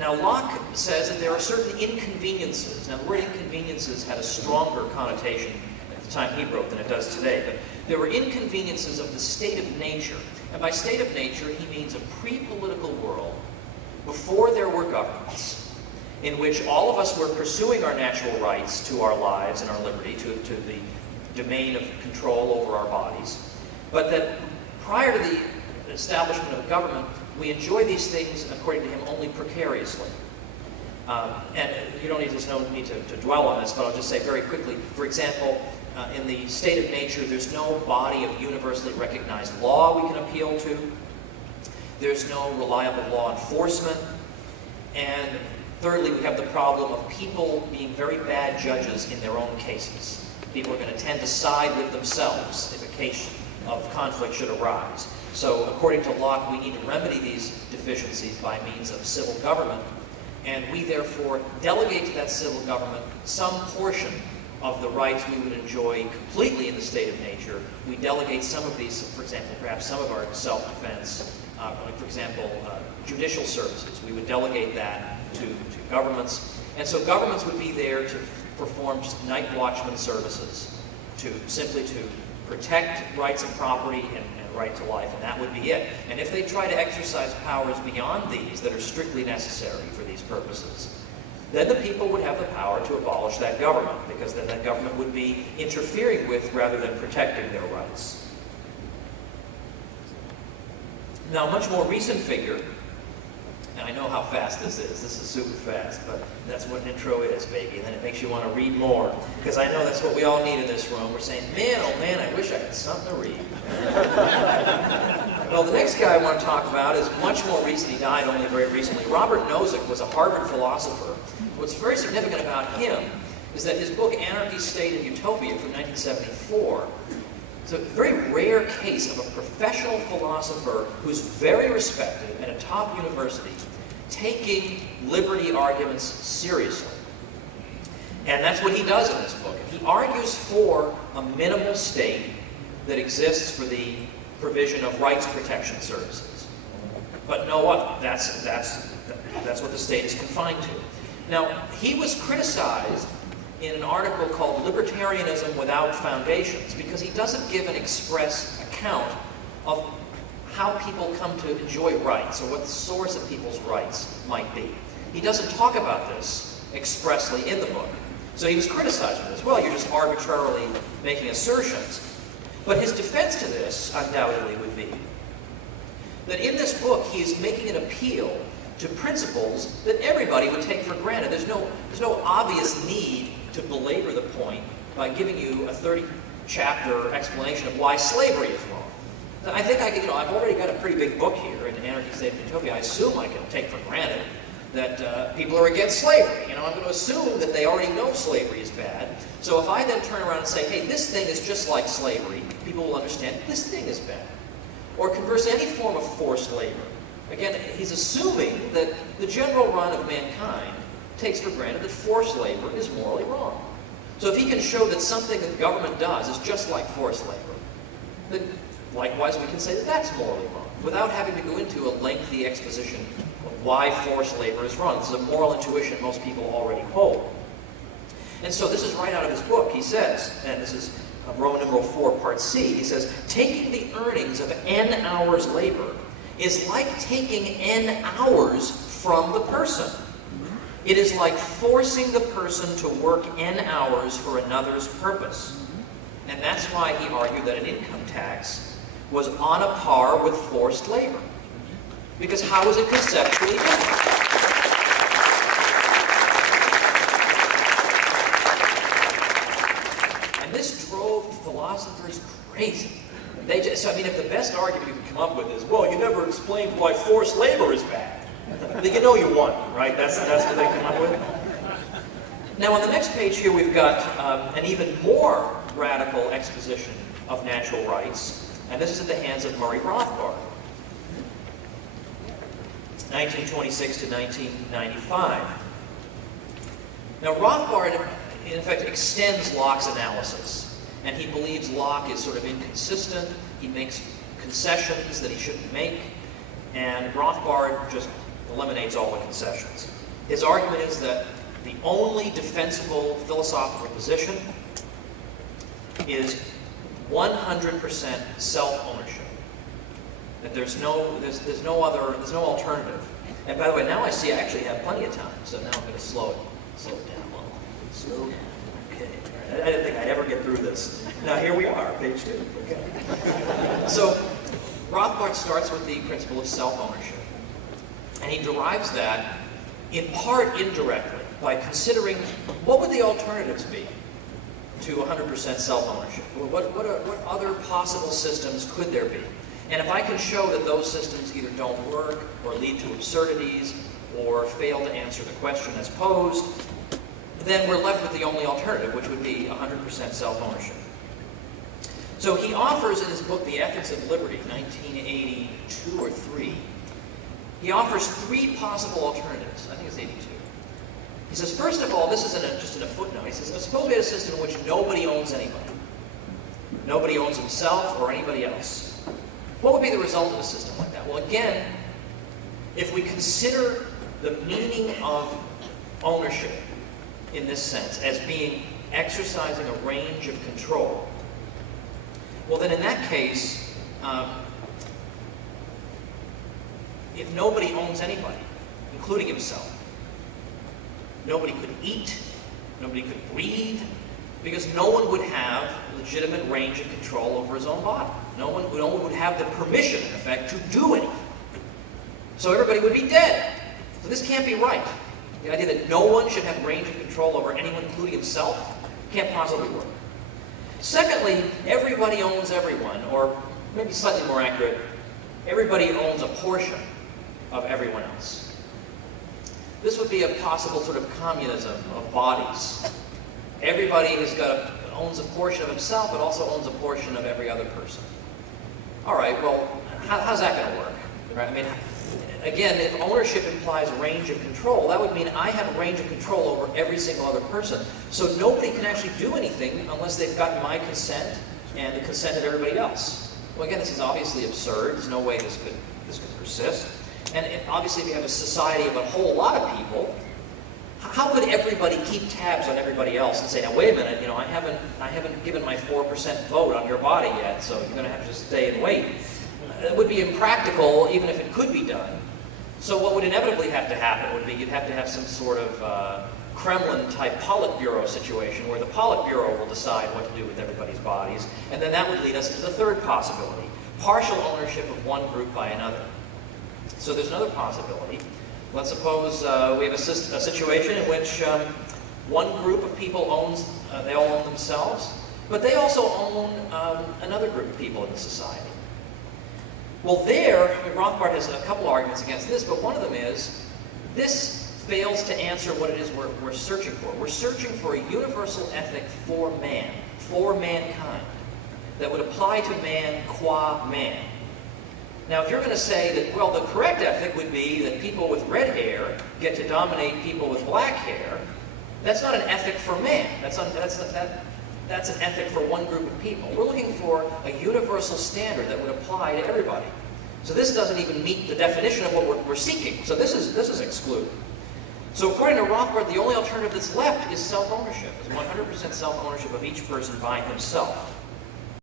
Now Locke says that there are certain inconveniences. Now the word inconveniences had a stronger connotation at the time he wrote than it does today, but there were inconveniences of the state of nature. And by state of nature, he means a pre-political world before there were governments, in which all of us were pursuing our natural rights to our lives and our liberty, to the domain of control over our bodies, but that prior to the establishment of government, we enjoy these things, according to him, only precariously. And you don't need to dwell on this, but I'll just say very quickly, for example, in the state of nature, there's no body of universally recognized law we can appeal to. There's no reliable law enforcement. And thirdly, we have the problem of people being very bad judges in their own cases. People are going to tend to side with themselves if a case of conflict should arise. So according to Locke, we need to remedy these deficiencies by means of civil government, and we therefore delegate to that civil government some portion of the rights we would enjoy completely in the state of nature. We delegate some of these, for example, perhaps some of our self-defense, like for example, judicial services. We would delegate that to governments. And so governments would be there to perform just night watchman services, simply to protect rights of property and right to life, and that would be it. And if they try to exercise powers beyond these that are strictly necessary for these purposes, then the people would have the power to abolish that government, because then that government would be interfering with rather than protecting their rights. Now, a much more recent figure, and I know how fast this is super fast, but that's what an intro is, baby, and then it makes you want to read more, because I know that's what we all need in this room. We're saying, man, oh man, I wish I had something to read. Well, the next guy I want to talk about is much more recent. He died only very recently. Robert Nozick was a Harvard philosopher. What's very significant about him is that his book, Anarchy, State, and Utopia from 1974, it's a very rare case of a professional philosopher who's very respected at a top university taking liberty arguments seriously. And that's what he does in this book. He argues for a minimal state that exists for the provision of rights protection services. But no what? That's what the state is confined to. Now, he was criticized in an article called Libertarianism Without Foundations, because he doesn't give an express account of how people come to enjoy rights, or what the source of people's rights might be. He doesn't talk about this expressly in the book. So he was criticized for this. Well, you're just arbitrarily making assertions. But his defense to this, undoubtedly, would be that in this book he is making an appeal to principles that everybody would take for granted. There's no obvious need to belabor the point by giving you a 30-chapter explanation of why slavery is wrong. I think I can, I've already got a pretty big book here in Anarchy, State, and Utopia. I assume I can take for granted that people are against slavery. I'm going to assume that they already know slavery is bad. So if I then turn around and say, hey, this thing is just like slavery, people will understand this thing is bad. Or conversely, any form of forced labor. Again, he's assuming that the general run of mankind takes for granted that forced labor is morally wrong. So if he can show that something that the government does is just like forced labor, then likewise we can say that that's morally wrong, without having to go into a lengthy exposition of why forced labor is wrong. This is a moral intuition most people already hold. And so this is right out of his book. He says, and this is Roman numeral 4, part C, he says, taking the earnings of n hours labor is like taking n hours from the person. It is like forcing the person to work n hours for another's purpose. And that's why he argued that an income tax was on a par with forced labor. Because how is it conceptually different? And this drove philosophers crazy. If the best argument you can come up with is, well, you never explained why forced labor is bad. Then you know you won, right? That's what they come up with. Now, on the next page here, we've got an even more radical exposition of natural rights, and this is at the hands of Murray Rothbard, 1926 to 1995. Now, Rothbard, in effect, extends Locke's analysis. And he believes Locke is sort of inconsistent. He makes concessions that he shouldn't make. And Rothbard just eliminates all the concessions. His argument is that the only defensible philosophical position is 100% self-ownership. That there's no alternative. And by the way, now I see I actually have plenty of time, so now I'm going to slow it down a little. Slow down. Okay. All right. I didn't think I'd ever get through this. Now here we are, page 2. Okay. So Rothbard starts with the principle of self-ownership, and he derives that in part indirectly by considering what would the alternatives be to 100% self-ownership. What other possible systems could there be? And if I can show that those systems either don't work or lead to absurdities or fail to answer the question as posed, then we're left with the only alternative, which would be 100% self-ownership. So he offers in his book, The Ethics of Liberty, 1982 or 3, he offers 3 possible alternatives. I think it's 82. He says, first of all, this isn't just in a footnote. He says, suppose we had a system in which nobody owns anybody. Nobody owns himself or anybody else. What would be the result of a system like that? Well, again, if we consider the meaning of ownership in this sense as being exercising a range of control, well, then in that case, if nobody owns anybody, including himself, nobody could eat, nobody could breathe, because no one would have legitimate range of control over his own body. No one would have the permission, in effect, to do anything. So everybody would be dead. So this can't be right. The idea that no one should have range of control over anyone, including himself, can't possibly work. Secondly, everybody owns everyone, or maybe slightly more accurate, everybody owns a portion of everyone else. This would be a possible sort of communism of bodies. Everybody owns a portion of himself, but also owns a portion of every other person. All right, well, how's that going to work? Right? I mean, again, if ownership implies range of control, that would mean I have a range of control over every single other person. So nobody can actually do anything unless they've gotten my consent and the consent of everybody else. Well, again, this is obviously absurd. There's no way this could persist. And obviously, if you have a society of a whole lot of people, how could everybody keep tabs on everybody else and say, now wait a minute, I haven't given my 4% vote on your body yet, so you're going to have to just stay and wait. It would be impractical, even if it could be done. So what would inevitably have to happen would be you'd have to have some sort of Kremlin-type Politburo situation where the Politburo will decide what to do with everybody's bodies, and then that would lead us to the third possibility, partial ownership of one group by another. So there's another possibility. Let's suppose we have a situation in which one group of people they all own themselves, but they also own another group of people in the society. Well, Rothbard has a couple arguments against this, but one of them is this fails to answer what it is we're searching for. We're searching for a universal ethic for man, for mankind, that would apply to man qua man. Now, if you're going to say that, well, the correct ethic would be that people with red hair get to dominate people with black hair, that's not an ethic for man. That's an ethic for one group of people. We're looking for a universal standard that would apply to everybody. So this doesn't even meet the definition of what we're seeking. So this is excluded. So according to Rothbard, the only alternative that's left is self-ownership, is 100% self-ownership of each person by himself.